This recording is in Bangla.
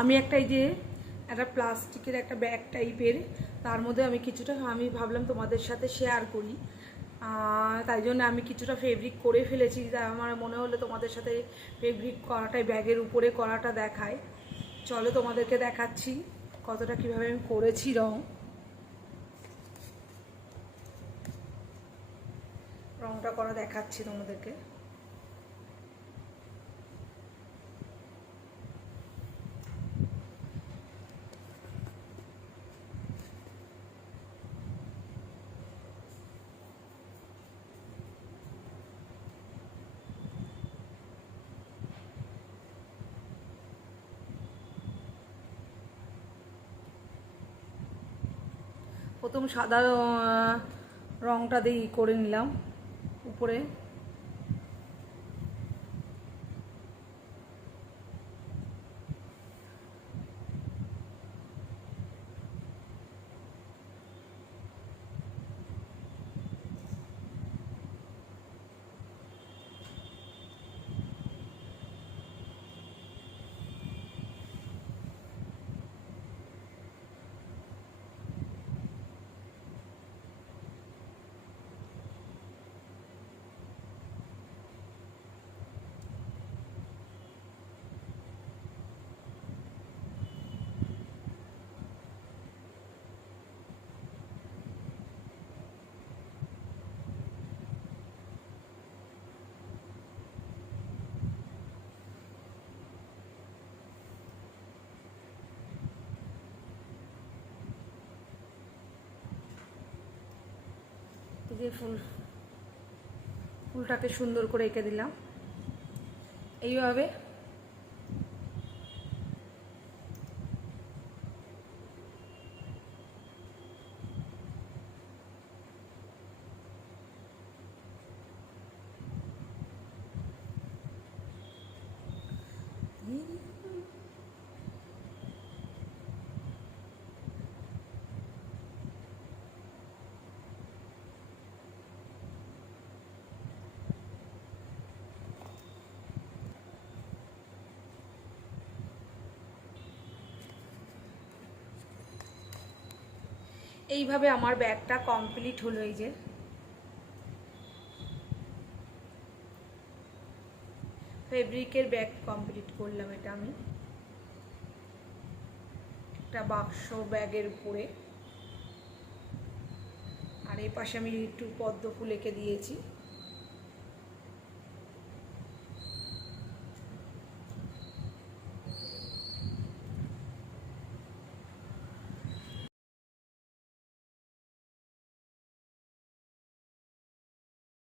আমি একটা এই যে একটা প্লাস্টিকের একটা ব্যাগ টাইপের তার মধ্যে আমি কিছুটা আমি ভাবলাম তোমাদের সাথে শেয়ার করি। তাই জন্য আমি কিছুটা ফেব্রিক করে ফেলেছি। তাই আমার মনে হলো তোমাদের সাথে ফেব্রিক করাটাই ব্যাগের উপরে করাটা দেখায়। চলো তোমাদেরকে দেখাচ্ছি কতটা কীভাবে আমি করেছি রং। রংটা করা দেখাচ্ছি তোমাদেরকে। প্রথম সাদা রংটা দিয়ে করে নিলাম উপরে। এই যে ফুল ফুলটাকে সুন্দর করে এঁকে দিলাম। এইভাবে এইভাবে আমার ব্যাগটা কমপ্লিট হলো এই যে। ফেব্রিকের ব্যাগ কমপ্লিট করলাম এটা আমি। একটা বাক্স ব্যাগের উপরে। আর এই পাশে আমি একটু পদ্ম ফুল এঁকে দিয়েছি।